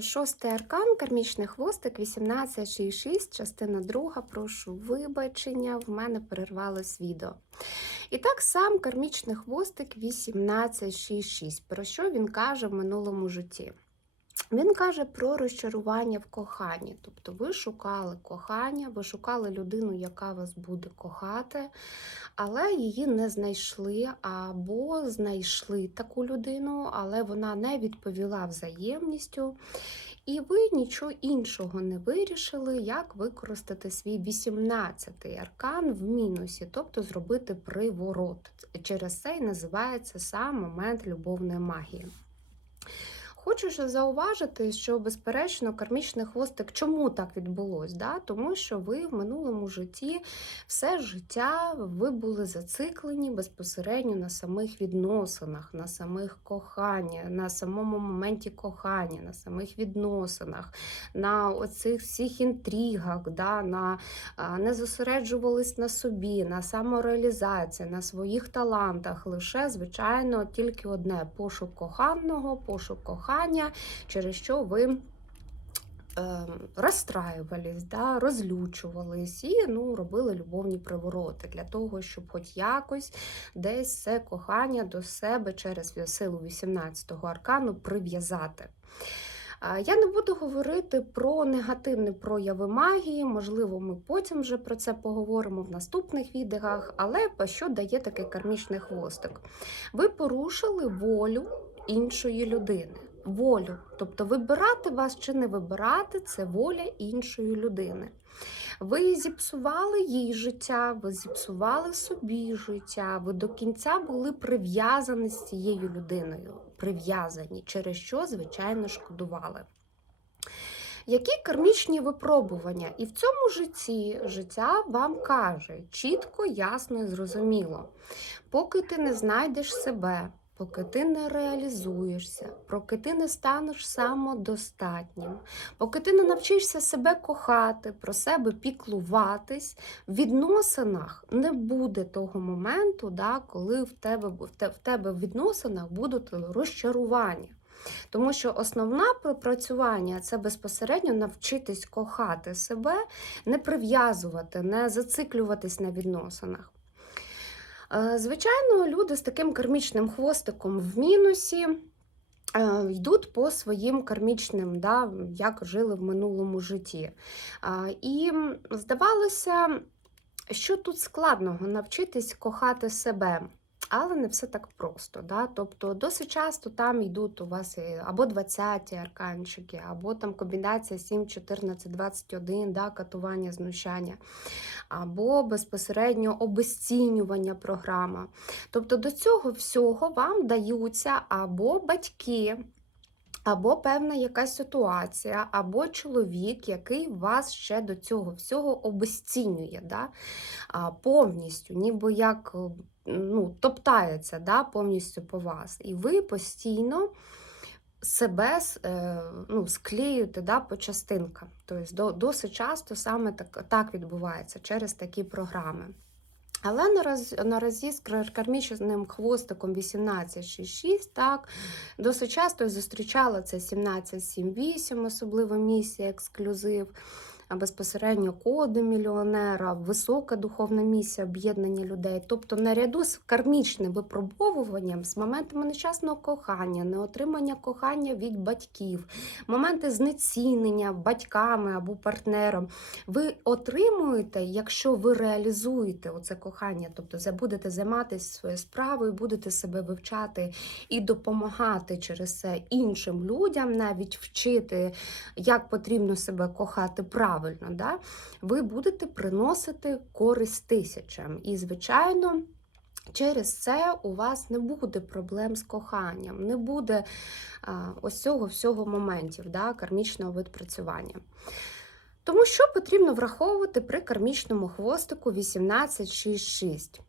Шостий аркан, кармічний хвостик, 18.6, частина друга. Прошу вибачення, в мене перервалось відео. І так сам кармічний хвостик 18.6.6. Про що він каже в минулому житті? Він каже про розчарування в коханні. Тобто ви шукали кохання, ви шукали людину, яка вас буде кохати, але її не знайшли, або знайшли таку людину, але вона не відповіла взаємністю. І ви нічого іншого не вирішили, як використати свій 18-й аркан в мінусі, тобто зробити приворот. Через це і називається сам момент любовної магії. Хочу ще зауважити, що, безперечно, кармічний хвостик чому так відбулось? Да? Тому що ви в минулому житті все життя ви були зациклені безпосередньо на самих відносинах, на самих коханні, на самому моменті кохання, на самих відносинах, на оцих всіх інтригах, да? на, не зосереджувались на собі, на самореалізації, на своїх талантах. Лише, звичайно, тільки одне пошук коханого, пошук кохання через що ви е, розстраювались, да, розлючувались і ну, робили любовні привороти для того, щоб хоч якось десь це кохання до себе через силу 18-го аркану прив'язати. Я не буду говорити про негативні прояви магії, можливо, ми потім вже про це поговоримо в наступних відео, але що дає такий кармічний хвостик? Ви порушили волю іншої людини волю. Тобто вибирати вас чи не вибирати це воля іншої людини. Ви зіпсували їй життя, ви зіпсували собі життя, ви до кінця були прив'язані з цією людиною, прив'язані, через що, звичайно, шкодували. Які кармічні випробування? І в цьому житті життя вам каже чітко, ясно і зрозуміло. Поки ти не знайдеш себе, поки ти не реалізуєшся, поки ти не станеш самодостатнім, поки ти не навчишся себе кохати, про себе піклуватись, в відносинах не буде того моменту, да, коли в тебе, в тебе в відносинах будуть розчарування. Тому що основне пропрацювання це безпосередньо навчитись кохати себе, не прив'язувати, не зациклюватись на відносинах. Е, звичайно, люди з таким кармічним хвостиком в мінусі е, йдуть по своїм кармічним, да, як жили в минулому житті. І здавалося, що тут складного навчитись кохати себе. Але не все так просто. Да? Тобто досить часто там йдуть у вас або 20-ті арканчики, або там комбінація 7, 14, 21, да, катування, знущання, або безпосередньо обесцінювання програма. Тобто до цього всього вам даються або батьки. Або певна якась ситуація, або чоловік, який вас ще до цього всього обесцінює, да? повністю, ніби як ну, топтається да, повністю по вас. І ви постійно себе е, ну, склеюєте да, по частинкам. Тобто досить часто саме так, так відбувається через такі програми. Але наразі, наразі з кармічним хвостиком 1866, так, досить часто зустрічала це 17,7,8, особливо місія, ексклюзив безпосередньо коди мільйонера, висока духовна місія об'єднання людей. Тобто, наряду з кармічним випробовуванням, з моментами нещасного кохання, неотримання кохання від батьків, моменти знецінення батьками або партнером, ви отримуєте, якщо ви реалізуєте оце кохання, тобто будете займатися своєю справою, будете себе вивчати і допомагати через це іншим людям, навіть вчити, як потрібно себе кохати правильно правильно, да? ви будете приносити користь тисячам. І, звичайно, через це у вас не буде проблем з коханням, не буде а, ось цього всього моментів да, кармічного відпрацювання. Тому що потрібно враховувати при кармічному хвостику 1866.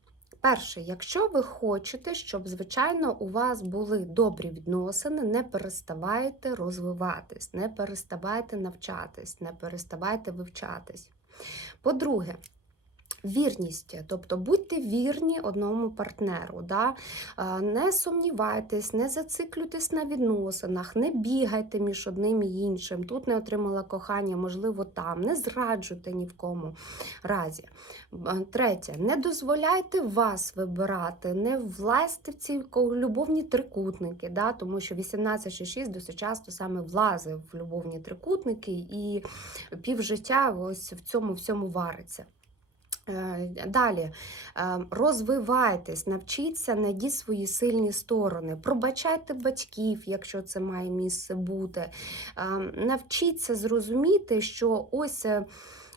Перше, якщо ви хочете, щоб, звичайно, у вас були добрі відносини, не переставайте розвиватись, не переставайте навчатись, не переставайте вивчатись. По-друге, Вірність, тобто будьте вірні одному партнеру. Да? Не сумнівайтесь, не зациклюйтесь на відносинах, не бігайте між одним і іншим. Тут не отримала кохання, можливо, там. Не зраджуйте ні в кому разі. Третє, не дозволяйте вас вибирати, не влазьте в ці любовні трикутники, да? тому що 18-6 досить часто саме влазив в любовні трикутники і півжиття ось в цьому всьому вариться. Е, Далі е, розвивайтесь, навчіться, знайдіть свої сильні сторони, пробачайте батьків, якщо це має місце бути. Е, Навчіться зрозуміти, що ось е,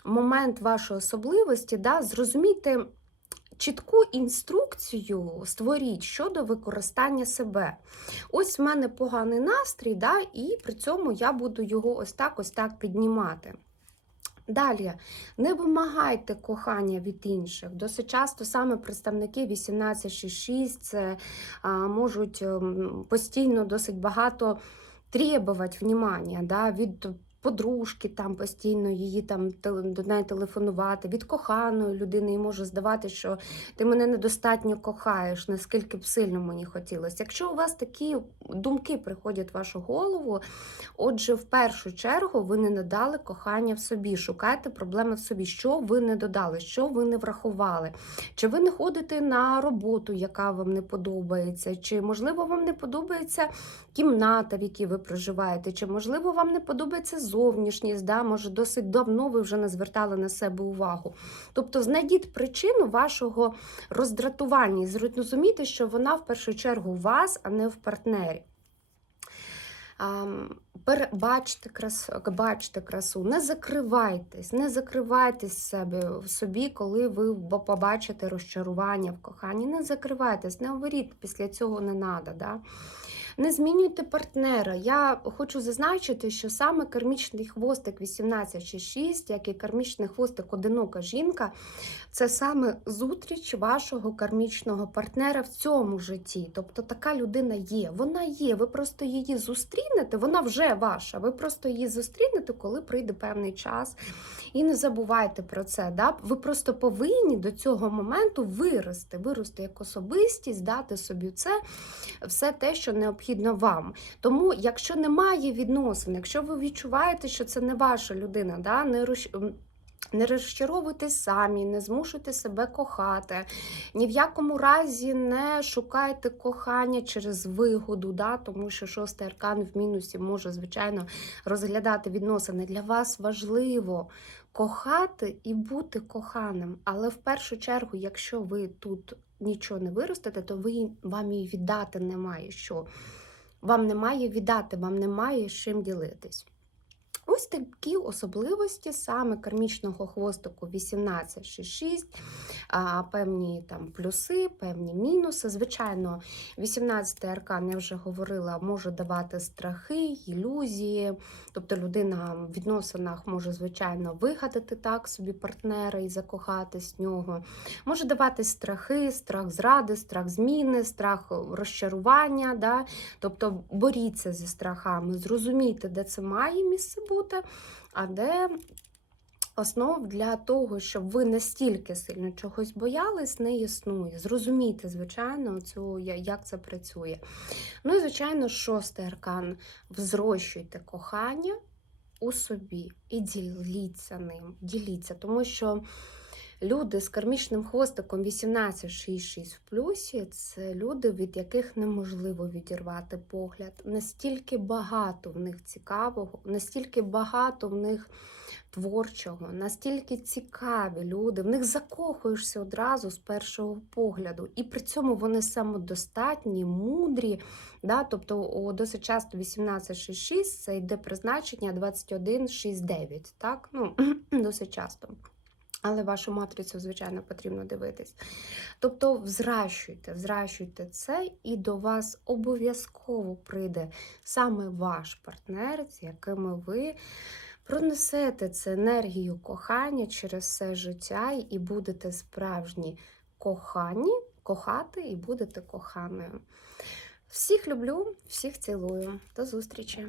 момент вашої особливості, да, зрозумійте чітку інструкцію створіть щодо використання себе. Ось в мене поганий настрій, да, і при цьому я буду його ось так, ось так піднімати. Далі, не вимагайте кохання від інших. Досить часто саме представники 18-6 це можуть ем, постійно досить багато требувати внимання да, від подружки, там постійно її там до неї телефонувати, від коханої людини і може здавати, що ти мене недостатньо кохаєш, наскільки б сильно мені хотілося. Якщо у вас такі думки приходять в вашу голову, Отже, в першу чергу ви не надали кохання в собі. Шукайте проблеми в собі, що ви не додали, що ви не врахували. Чи ви не ходите на роботу, яка вам не подобається, чи можливо вам не подобається кімната, в якій ви проживаєте, чи можливо вам не подобається зовнішність, да? може досить давно ви вже не звертали на себе увагу. Тобто знайдіть причину вашого роздратування і зрозумійте, що вона в першу чергу у вас, а не в партнері. Бачте красу, бачте красу, не закривайтесь, не закривайтесь себе в собі, коли ви побачите розчарування в коханні. Не закривайтесь, не говоріть після цього не треба. Да? Не змінюйте партнера. Я хочу зазначити, що саме кармічний хвостик 1866, як і кармічний хвостик одинока жінка, це саме зустріч вашого кармічного партнера в цьому житті. Тобто така людина є. Вона є. Ви просто її зустрінете, вона вже ваша. Ви просто її зустрінете, коли прийде певний час. І не забувайте про це. Да? Ви просто повинні до цього моменту вирости, вирости як особистість, дати собі це все те, що необхідно вам. Тому, якщо немає відносин, якщо ви відчуваєте, що це не ваша людина, да? не м, не розчаровуйтесь самі, не змушуйте себе кохати. Ні в якому разі не шукайте кохання через вигоду, да? тому що шостий аркан в мінусі може, звичайно, розглядати відносини. Для вас важливо кохати і бути коханим. Але в першу чергу, якщо ви тут нічого не виростете, то ви, вам і віддати немає що. Вам немає віддати, вам немає з чим ділитись. Ось такі особливості саме кармічного хвостику 18-6, певні там плюси, певні мінуси. Звичайно, 18 аркан, я вже говорила, може давати страхи, ілюзії. Тобто людина в відносинах може, звичайно, вигадати так собі партнера і закохатись в нього. Може давати страхи, страх зради, страх зміни, страх розчарування. Да? Тобто боріться зі страхами, зрозумійте, де це має місце бути, а де основ для того, щоб ви настільки сильно чогось боялись, не існує. Зрозумійте, звичайно, цю, як це працює. Ну і, звичайно, шостий аркан. Взрощуйте кохання у собі і діліться ним. Діліться, тому що. Люди з кармічним хвостиком 18-6-6 в плюсі це люди, від яких неможливо відірвати погляд. Настільки багато в них цікавого, настільки багато в них творчого, настільки цікаві люди, в них закохуєшся одразу з першого погляду. І при цьому вони самодостатні, мудрі. Да? Тобто досить часто 18-6-6 це йде призначення 21-6-9. Так? Ну, досить часто. Але вашу матрицю, звичайно, потрібно дивитись. Тобто, взращуйте, взращуйте це, і до вас обов'язково прийде саме ваш партнер, з якими ви пронесете цю енергію кохання через все життя і будете справжні кохані, кохати і будете коханою. Всіх люблю, всіх цілую. До зустрічі!